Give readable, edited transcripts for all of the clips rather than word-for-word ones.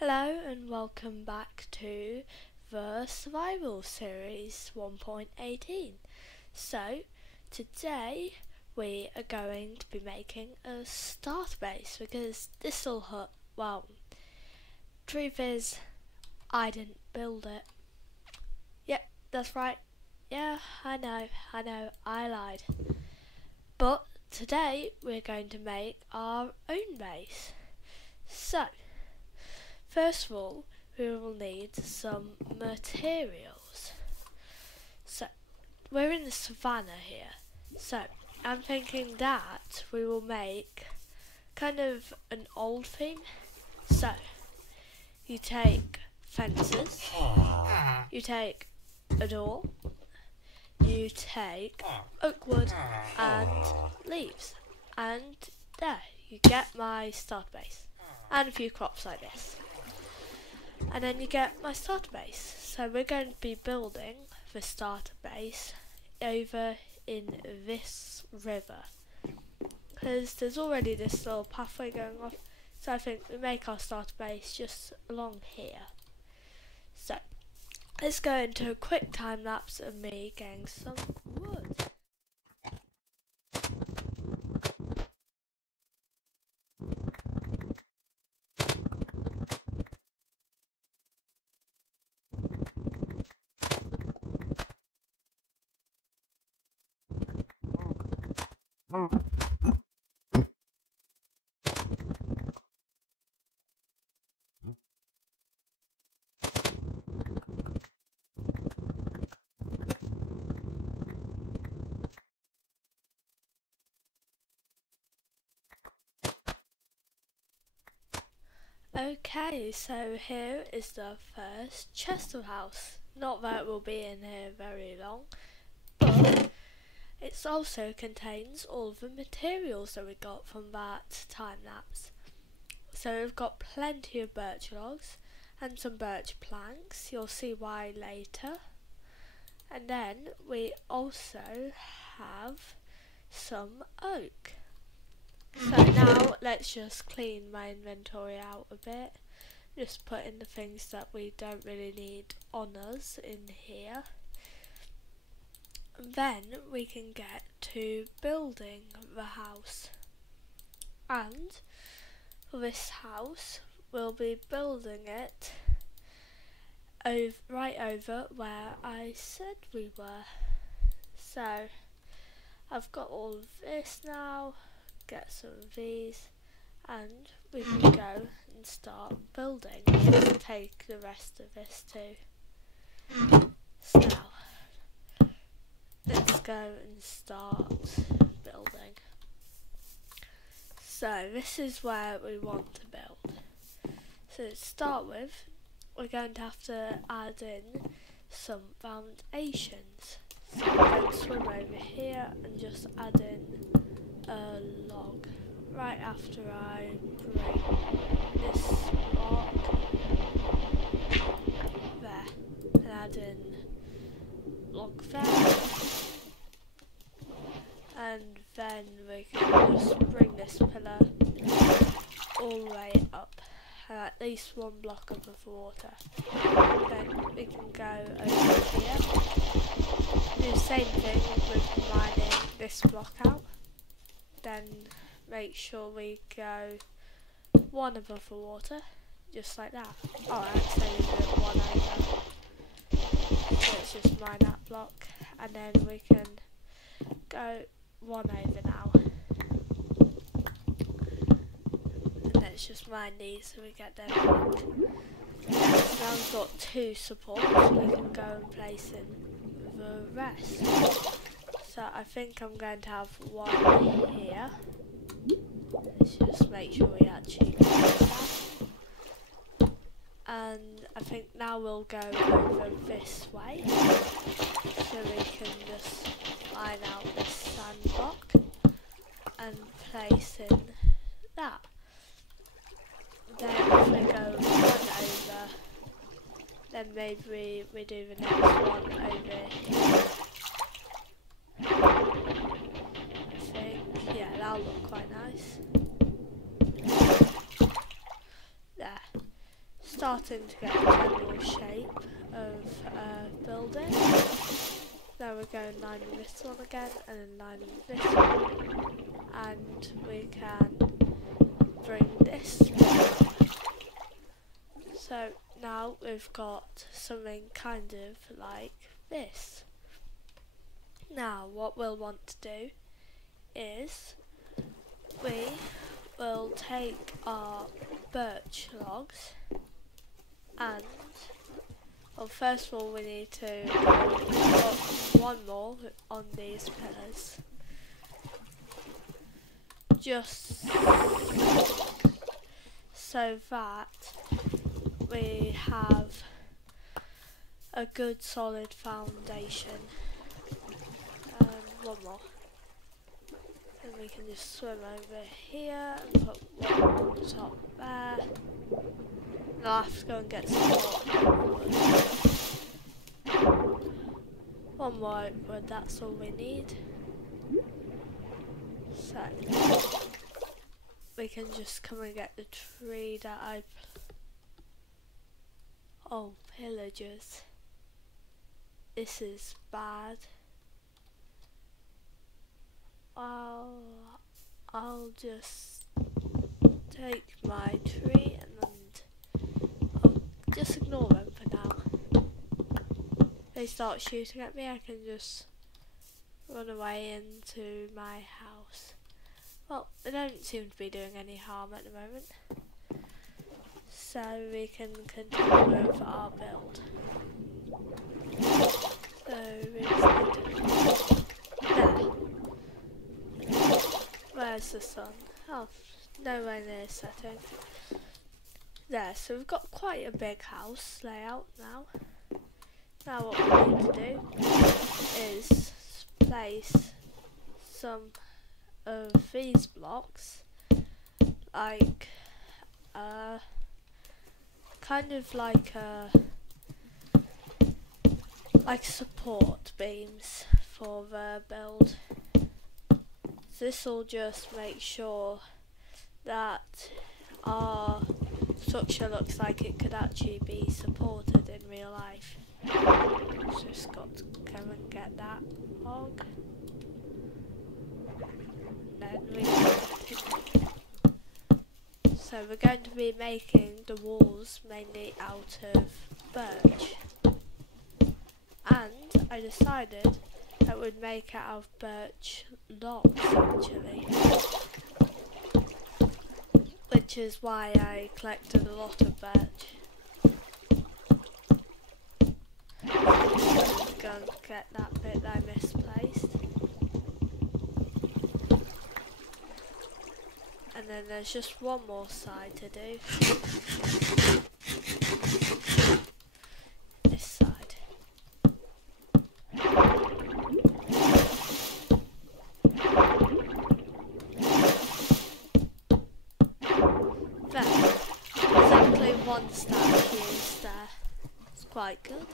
Hello and welcome back to the Survival Series 1.18. So, today we are going to be making a starter base because this little hut, well, truth is, I didn't build it. Yep, that's right. Yeah, I know, I lied. But today we're going to make our own base. So, first of all, we will need some materials. So, we're in the savannah here. So, I'm thinking that we will make kind of an old theme. So, you take fences, you take a door, you take oak wood and leaves. And there, you get my start base. And a few crops like this. And then you get my starter base. So we're going to be building the starter base over in this river, because there's already this little pathway going off, so I think we make our starter base just along here. So let's go into a quick time lapse of me getting some wood. Okay, so here is the first Chester house. Not that it will be in here very long, but it also contains all the materials that we got from that time lapse. So we've got plenty of birch logs and some birch planks, you'll see why later. And then we also have some oak. So now let's just clean my inventory out a bit. Just put in the things that we don't really need on us in here. And then we can get to building the house. And for this house, we'll be building it right over where I said we were. So I've got all of this now. Get some of these and we can go and start building. Let's take the rest of this too. So now let's go and start building. So this is where we want to build. So to start with, we're going to have to add in some foundations. So I'm going to swim over here and just add in a log right after I break this block there, and add in log there, and then we can just bring this pillar all the way up and at least one block above the water. Then we can go over here, do the same thing with mining this block out. Then make sure we go one above the water, just like that. Oh, actually do it one over. So let's just mine that block, and then we can go one over now. And let's just mine these so we get them back. Now we've got two supports, we can go and place in the rest. So I think I'm going to have one here. Let's just make sure we actually do that. And I think now we'll go over this way. So we can just line out this sand block and place in that. Then if we go one over, then maybe we do the next one over here. That'll look quite nice. There. starting to get a general shape of a building. Now we're going line with this one again, and then line with this one, and we can bring this down. So now we've got something kind of like this. Now what we'll want to do is we will take our birch logs and, well, first of all we need to put one more on these pillars, just so that we have a good solid foundation. One more. And we can just swim over here and put one on the top there. And I'll have to go and get some more wood. One more wood, that's all we need. So we can just come and get the tree that I... Oh, pillagers. This is bad. I'll just take my tree and I'll just ignore them for now. If they start shooting at me, I can just run away into my house. Well, they don't seem to be doing any harm at the moment, so we can continue with our build. So we just need to... There. Where's the sun? Oh, nowhere near setting. There, so we've got quite a big house layout now. Now what we need to do is place some of these blocks, like kind of like support beams for the build. This will just make sure that our structure looks like it could actually be supported in real life. Just got to go and get that log. Then so we're going to be making the walls mainly out of birch. And I decided that would make it out of birch logs actually, which is why I collected a lot of birch. Go and get that bit that I misplaced, and then there's just one more side to do. This side. One stack used there. It's quite good.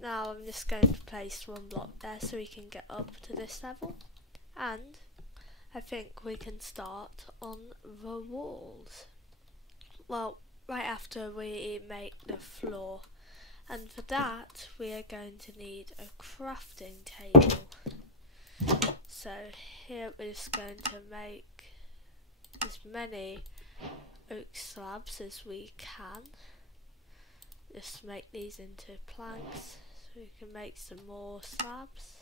Now I'm just going to place one block there so we can get up to this level, and I think we can start on the walls. Well, right after we make the floor, and for that we are going to need a crafting table. So here we're just going to make as many oak slabs as we can. Just make these into planks so we can make some more slabs.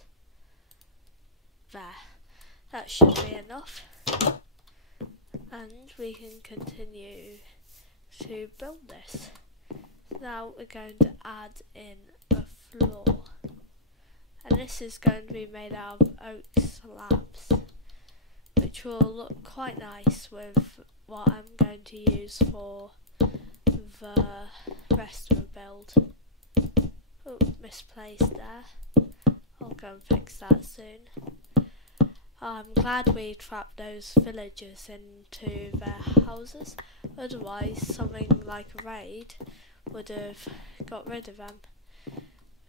There, that should be enough, and we can continue to build this. Now we're going to add in a floor, and this is going to be made out of oak slabs, which will look quite nice with what I'm going to use for the rest of the build. Oh, misplaced there. I'll go and fix that soon. I'm glad we trapped those villagers into their houses, otherwise something like a raid would have got rid of them.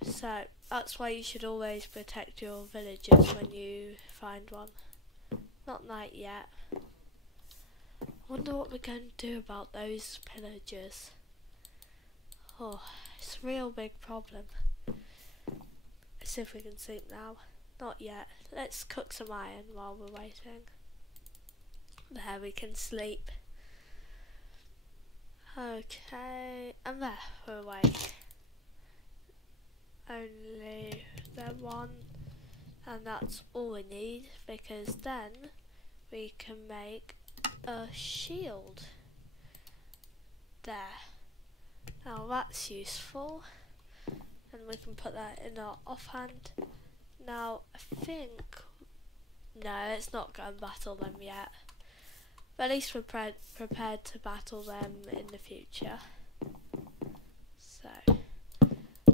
So that's why you should always protect your villagers when you find one. Not night yet. Wonder what we're going to do about those pillagers. Oh, it's a real big problem. Let's see if we can sleep now. Not yet. Let's cook some iron while we're waiting. There, we can sleep. Okay, and there, we're awake. Only the one, and that's all we need, because then we can make a shield. There. Now that's useful, and we can put that in our offhand. Now I think, no, let's not go and battle them yet, but at least we're prepared to battle them in the future. So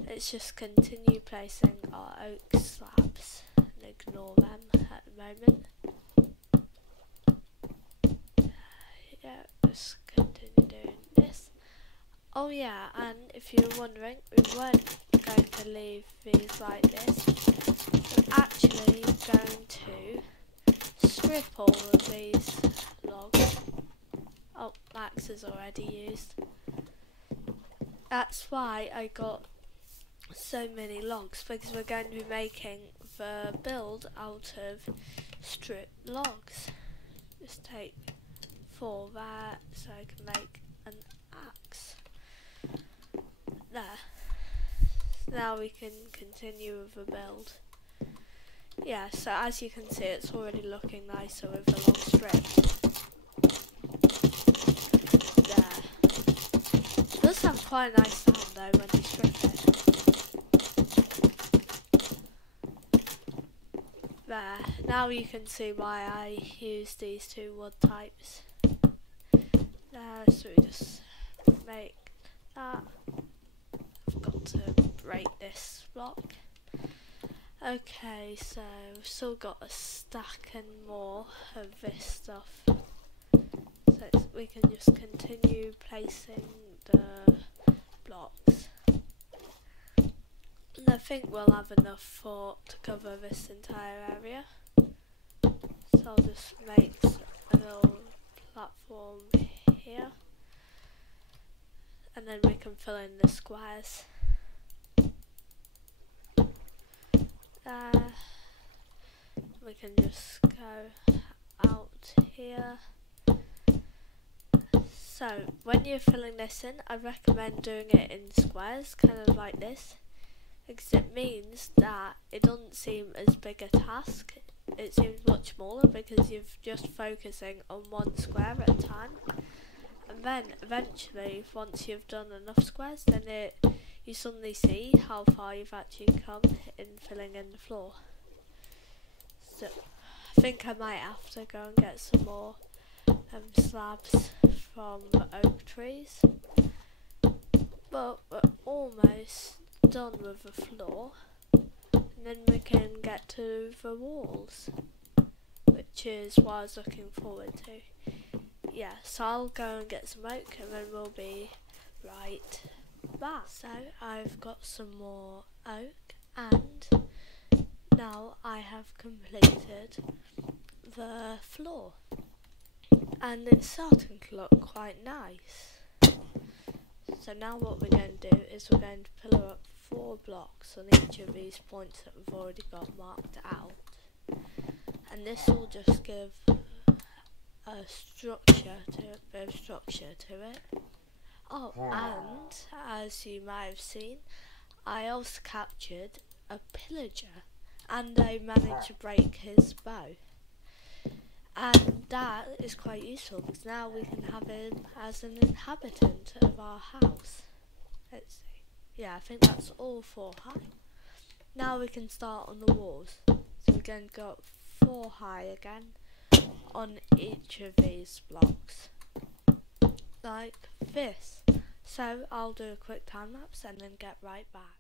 let's just continue placing our oak slabs and ignore them at the moment. Yeah, just continue doing this. Oh yeah, and if you're wondering, we weren't going to leave these like this. We're actually going to strip all of these logs. Oh, Max is already used. That's why I got so many logs, because we're going to be making the build out of stripped logs. Just take 4 there so I can make an axe. There. Now we can continue with the build. Yeah, so as you can see, it's already looking nicer with the long strips. There. It does have quite a nice sound though when you strip it. There. Now you can see why I use these 2 wood types. There, so we just make that. I've got to break this block. Okay, so we've still got a stack and more of this stuff. So we can just continue placing the blocks. And I think we'll have enough to cover this entire area. So I'll just make a little platform here. And then we can fill in the squares. We can just go out here. So when you're filling this in, I recommend doing it in squares, kind of like this, because it means that it doesn't seem as big a task. It seems much smaller because you're just focusing on one square at a time. And then eventually, once you've done enough squares, then you suddenly see how far you've actually come in filling in the floor. So I think I might have to go and get some more slabs from oak trees. But we're almost done with the floor, and then we can get to the walls, which is what I was looking forward to. Yeah, so I'll go and get some oak and then we'll be right back. So I've got some more oak, and now I have completed the floor, and it's starting to look quite nice. So now what we're going to do is we're going to pillar up 4 blocks on each of these points that we've already got marked out, and this will just give a bit of structure to it. Oh, and as you might have seen, I also captured a pillager, and I managed to break his bow. And that is quite useful because now we can have him as an inhabitant of our house. Let's see. Yeah, I think that's all 4 high. Now we can start on the walls. So we're going to go 4 high again on each of these blocks, like this. So I'll do a quick time lapse and then get right back.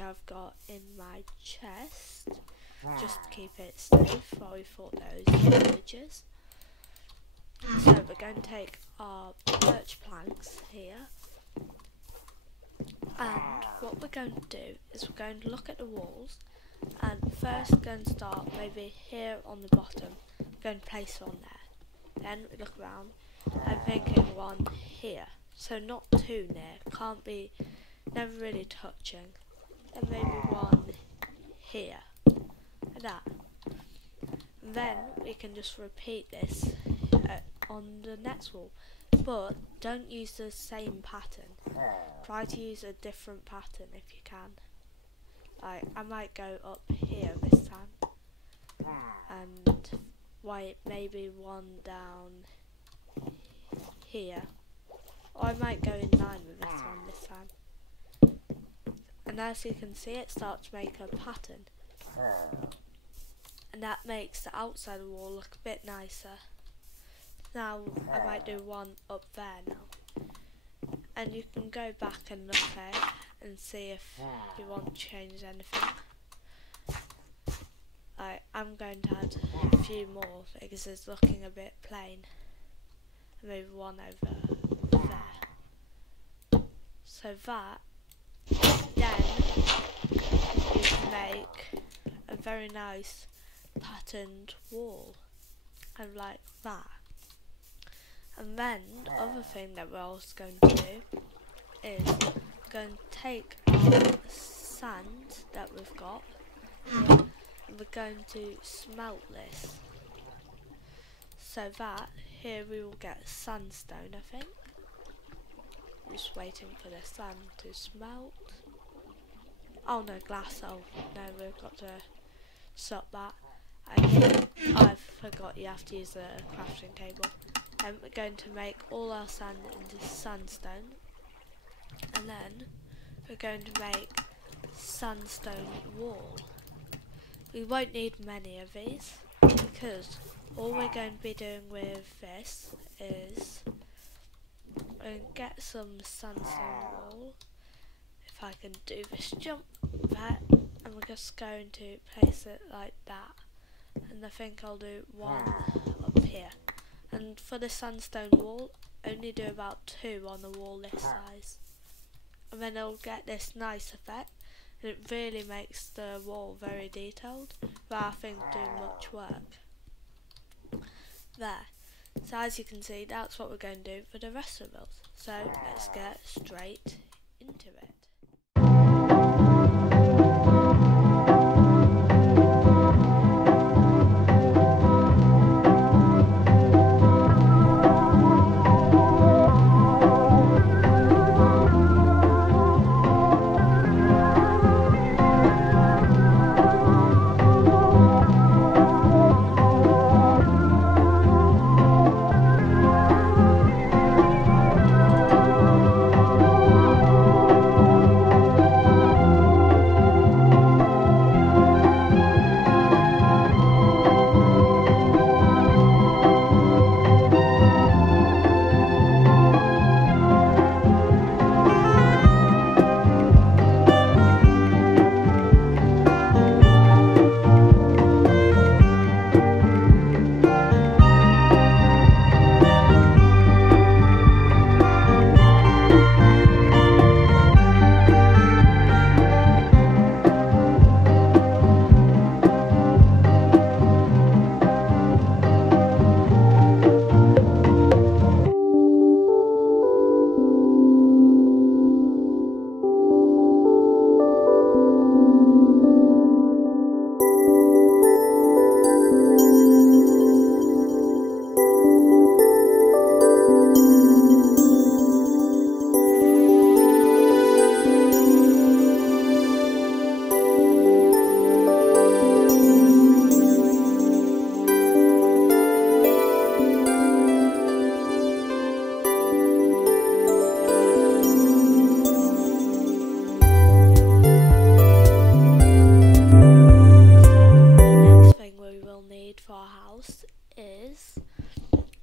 which I've got in my chest, just to keep it safe while we fought those villagers. So we're going to take our birch planks here, and what we're going to do is we're going to look at the walls, and first going to start maybe here on the bottom. We're going to place one there. Then we look around. I'm thinking one here, so not too near, can't be, never really touching. And maybe one here, like that. And then we can just repeat this on the next wall, but don't use the same pattern. Try to use a different pattern if you can. Like, I might go up here this time, and wait, maybe one down here, or I might go in line with this one this time. And as you can see, it starts to make a pattern, and that makes the outside of the wall look a bit nicer. Now I might do one up there now, and you can go back and look at it and see if you want to change anything. I'm going to add a few more because it's looking a bit plain. Move one over there. So that, then you can make a very nice patterned wall, kind of like that. And then the other thing that we're also going to do is we're going to take our sand that we've got here, and we're going to smelt this, so that here we will get sandstone, I think. I'm just waiting for the sand to smelt. Oh no, glass. Oh no, we've got to stop that. I forgot you have to use a crafting table. And we're going to make all our sand into sandstone, and then we're going to make sandstone wall. We won't need many of these, because all we're going to be doing with this is get some sandstone wall, if I can do this jump there, and we're just going to place it like that, and I think I'll do one up here. And for the sandstone wall, only do about 2 on the wall this size, and then it'll get this nice effect, and it really makes the wall very detailed without having to do much work. There. So as you can see, that's what we're going to do for the rest of the build. So let's get straight into it.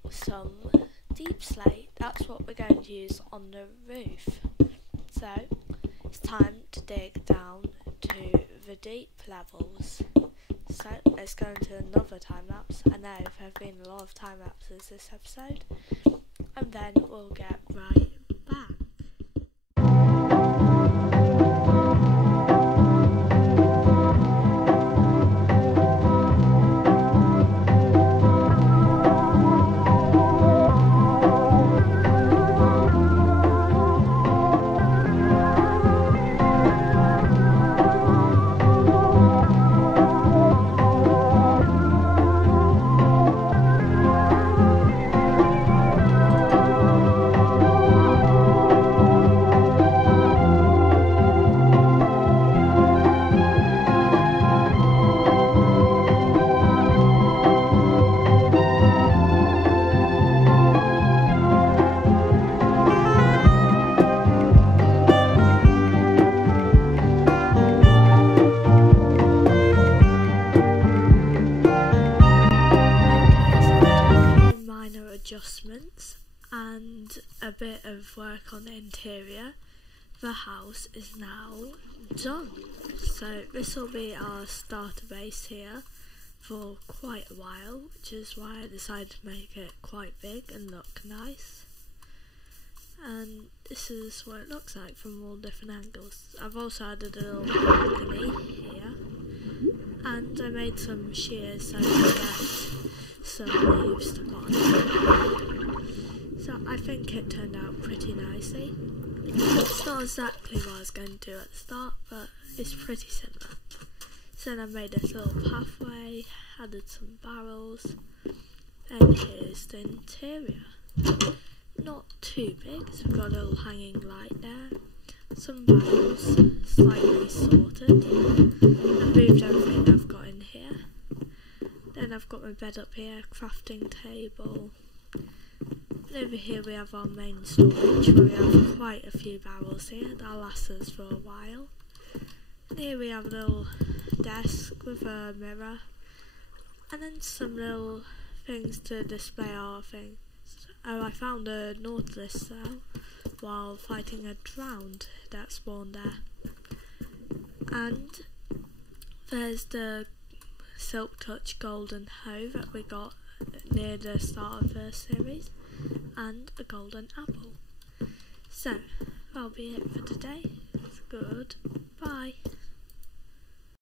Some deep slate. That's what we're going to use on the roof. So it's time to dig down into the deep levels. So let's go into another time lapse. I know there have been a lot of time lapses this episode, and then we'll get right back. Adjustments and a bit of work on the interior. The house is now done, so this will be our starter base here for quite a while, which is why I decided to make it quite big and look nice. And this is what it looks like from all different angles. I've also added a little balcony here, and I made some shears so I can get some leaves to put on. So I think it turned out pretty nicely. It's not exactly what I was going to do at the start, but it's pretty similar. So then I made this little pathway, added some barrels, and here's the interior. Not too big, so we've got a little hanging light there, some barrels, slightly sorted. I've moved everything I've got in here. Then I've got my bed up here, crafting table. And over here we have our main storage where we have quite a few barrels here. That'll last us for a while. And here we have a little desk with a mirror. And then some little things to display our things. Oh, I found a nautilus cell while fighting a drowned that spawned there. And there's the Silk Touch golden hoe that we got near the start of the series, and a golden apple. So that'll be it for today. Goodbye.